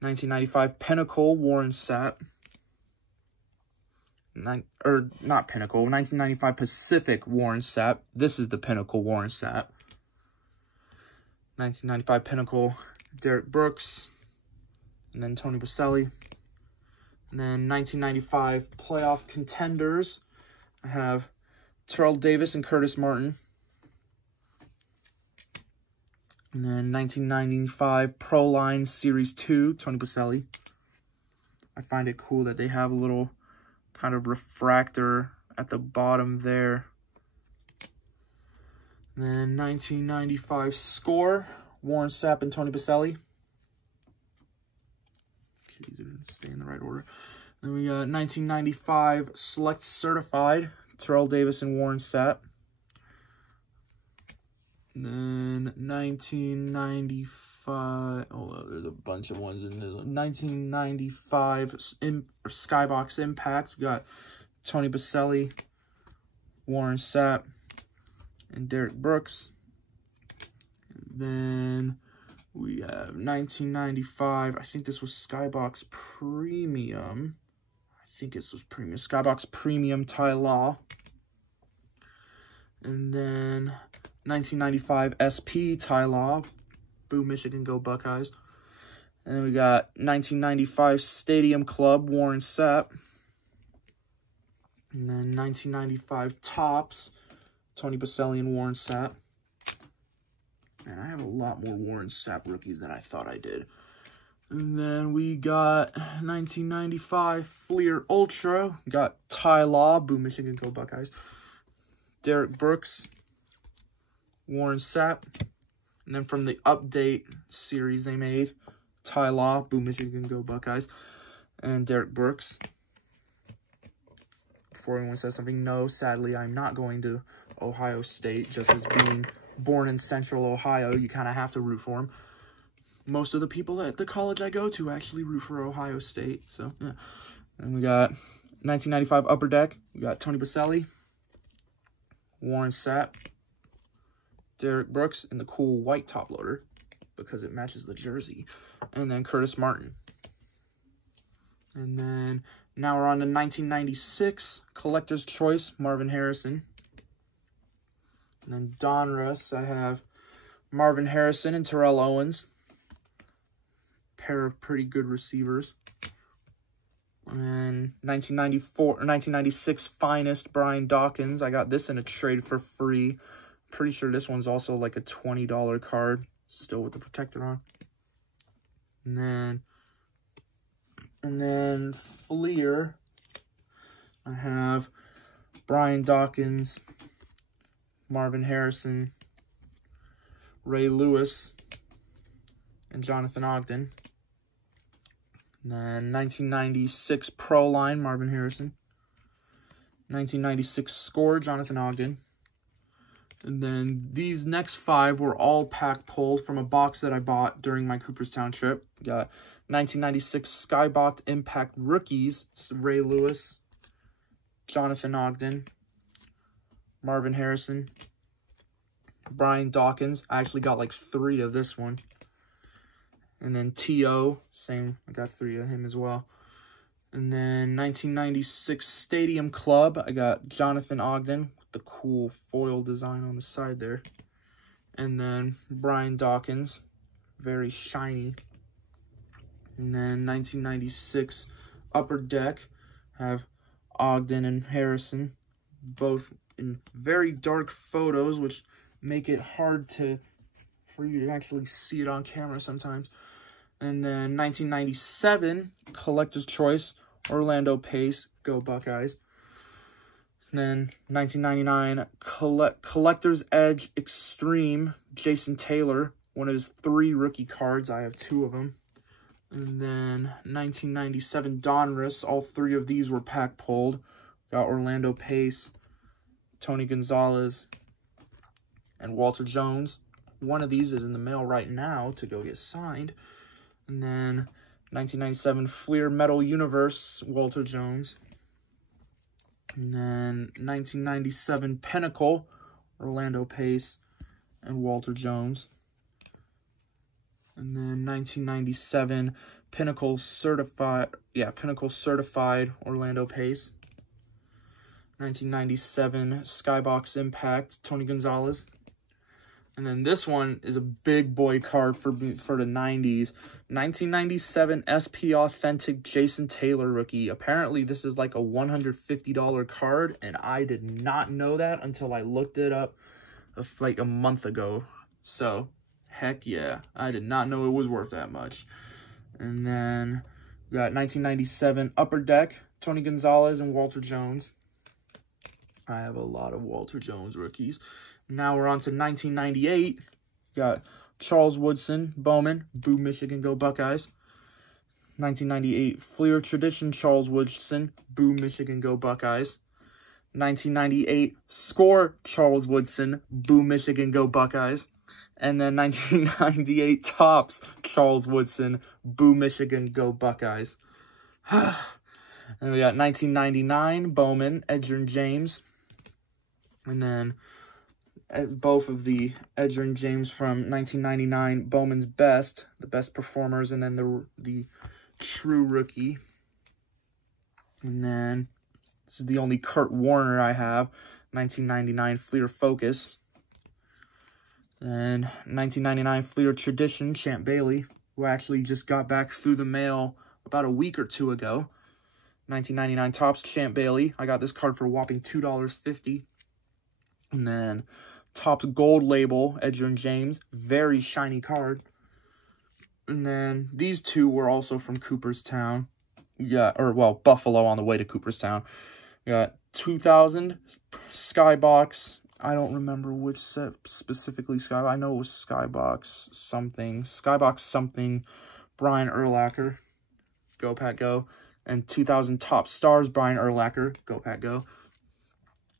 1995 Pinnacle Warren Sapp. Not Pinnacle. 1995 Pacific Warren Sapp. This is the Pinnacle Warren Sapp. 1995 Pinnacle Derek Brooks. And then Tony Boselli. And then 1995 Playoff Contenders. I have Terrell Davis and Curtis Martin. And then 1995 Pro Line Series 2, Tony Boselli. I find it cool that they have a little kind of refractor at the bottom there. And then 1995 Score, Warren Sapp and Tony Boselli. Okay, these are going to stay in the right order. Then we got 1995 Select Certified, Terrell Davis and Warren Sapp. And then 1995, oh, there's a bunch of ones in this one. 1995 Skybox Impact. We got Tony Boselli, Warren Sapp, and Derek Brooks. And then we have 1995, I think this was Skybox Premium. I think this was Premium. Skybox Premium Ty Law. And then 1995 SP Ty Law. Boo Michigan, go Buckeyes. And then we got 1995 Stadium Club, Warren Sapp. And then 1995 Topps, Tony Boselli and Warren Sapp. Man, I have a lot more Warren Sapp rookies than I thought I did. And then we got 1995 Flear Ultra. We got Ty Law, Boo Michigan, go Buckeyes. Derek Brooks, Warren Sapp. And then from the update series they made, Ty Law, Boo Michigan, go Buckeyes. And Derek Brooks. Before anyone says something, no, sadly, I'm not going to Ohio State. Just as being born in Central Ohio, you kind of have to root for them. Most of the people at the college I go to actually root for Ohio State. So, yeah. And we got 1995 Upper Deck. We got Tony Boselli, Warren Sapp, Derek Brooks, and the cool white top loader because it matches the jersey. And then Curtis Martin. And then now we're on to 1996 Collector's Choice, Marvin Harrison. And then Donruss, I have Marvin Harrison and Terrell Owens. Pair of pretty good receivers. And 1994 or 1996 Finest, Brian Dawkins. I got this in a trade for free. Pretty sure this one's also like a $20 card. Still with the protector on. And then Flear, I have Brian Dawkins, Marvin Harrison, Ray Lewis, and Jonathan Ogden. And then 1996 Pro Line, Marvin Harrison. 1996 Score, Jonathan Ogden. And then these next 5 were all pack pulled from a box that I bought during my Cooperstown trip. Got 1996 Skybox Impact Rookies, Ray Lewis, Jonathan Ogden, Marvin Harrison, Brian Dawkins. I actually got like 3 of this one. And then T.O., same, I got 3 of him as well. And then 1996 Stadium Club, I got Jonathan Ogden with the cool foil design on the side there. And then Brian Dawkins, very shiny. And then 1996 Upper Deck, have Ogden and Harrison, both in very dark photos, which make it hard for you to actually see it on camera sometimes. And then 1997 Collector's Choice, Orlando Pace, go Buckeyes. And then 1999 Collector's Edge Extreme, Jason Taylor, one of his 3 rookie cards. I have 2 of them. And then 1997 Donruss, all 3 of these were pack pulled. Got Orlando Pace, Tony Gonzalez, and Walter Jones. One of these is in the mail right now to go get signed. And then 1997 Flear Metal Universe, Walter Jones. And then 1997 Pinnacle, Orlando Pace, and Walter Jones. And then 1997 Pinnacle Certified, Orlando Pace. 1997 Skybox Impact, Tony Gonzalez. And then this one is a big boy card for the 90s. 1997 SP Authentic Jason Taylor rookie. Apparently, this is like a $150 card, and I did not know that until I looked it up like a month ago. So, Heck yeah. I did not know it was worth that much. And then we got 1997 Upper Deck, Tony Gonzalez and Walter Jones. I have a lot of Walter Jones rookies. Now we're on to 1998. We got Charles Woodson, Bowman, Boo Michigan, go Buckeyes. 1998 Flear Tradition, Charles Woodson, Boo Michigan, go Buckeyes. 1998 Score, Charles Woodson, Boo Michigan, go Buckeyes. And then 1998 Topps, Charles Woodson, Boo Michigan, go Buckeyes. And we got 1999 Bowman, Edgerrin James. And then both of the Edgerrin James from 1999, Bowman's best, the best performers, and then the true rookie. And then this is the only Kurt Warner I have, 1999 Fleer Focus. And 1999 Fleer Tradition, Champ Bailey, who actually just got back through the mail about a week or two ago. 1999 Topps, Champ Bailey. I got this card for a whopping $2.50. And then Topps Gold Label, Edgerrin James, very shiny card. And then these two were also from Cooperstown. Yeah, or well, Buffalo on the way to Cooperstown. We got 2000 Skybox. I don't remember which set specifically Skybox. I know it was Skybox something. Brian Urlacher, go Pat go. And 2000 Top Stars, Brian Urlacher, go Pat go.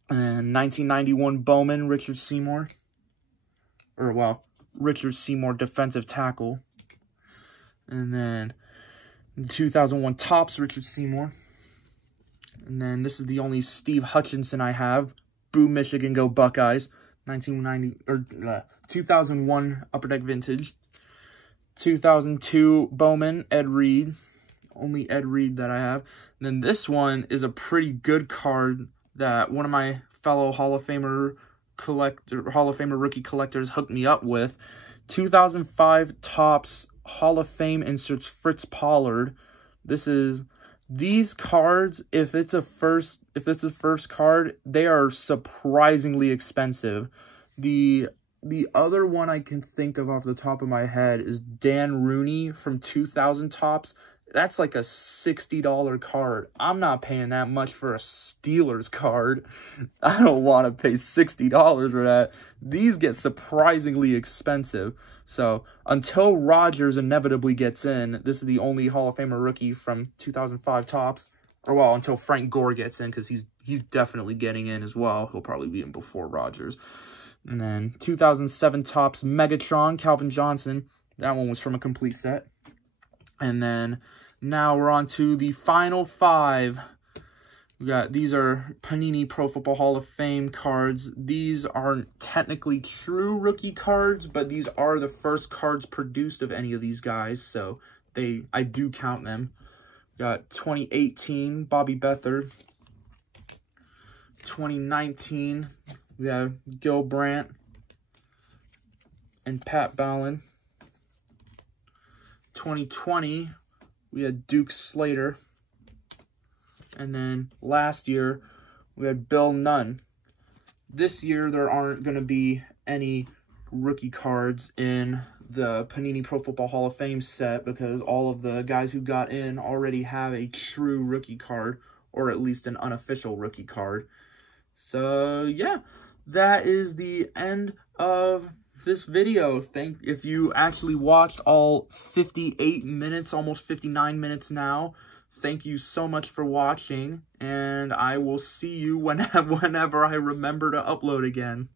And 1991 Bowman, Richard Seymour. Or, well, Richard Seymour, defensive tackle. And then 2001 Topps, Richard Seymour. And then this is the only Steve Hutchinson I have. Boo Michigan, go Buckeyes. 2001 Upper Deck Vintage. 2002 Bowman, Ed Reed. Only Ed Reed that I have. And then this one is a pretty good card that one of my fellow Hall of Famer rookie collectors hooked me up with. 2005 Topps Hall of Fame inserts Fritz Pollard. These cards, if it's a first card, they are surprisingly expensive. The other one I can think of off the top of my head is Dan Rooney from 2000 Topps. That's like a $60 card. I'm not paying that much for a Steelers card. I don't want to pay $60 for that. These get surprisingly expensive. So until Rodgers inevitably gets in, this is the only Hall of Famer rookie from 2005 Topps. Or well, until Frank Gore gets in, because he's definitely getting in as well. He'll probably be in before Rodgers. And then 2007 Topps Megatron, Calvin Johnson. That one was from a complete set. And then now we're on to the final five. These are Panini Pro Football Hall of Fame cards. These aren't technically true rookie cards, but these are the first cards produced of any of these guys, so I do count them. We got 2018 Bobby Beathard. 2019 we have Gil Brandt and Pat Bowlen. 2020 we had Duke Slater. And then last year, we had Bill Nunn. This year, there aren't going to be any rookie cards in the Panini Pro Football Hall of Fame set because all of the guys who got in already have a true rookie card, or at least an unofficial rookie card. So, yeah, that is the end of this video. If you actually watched all 58 minutes, almost 59 minutes now, thank you so much for watching, and I will see you whenever I remember to upload again.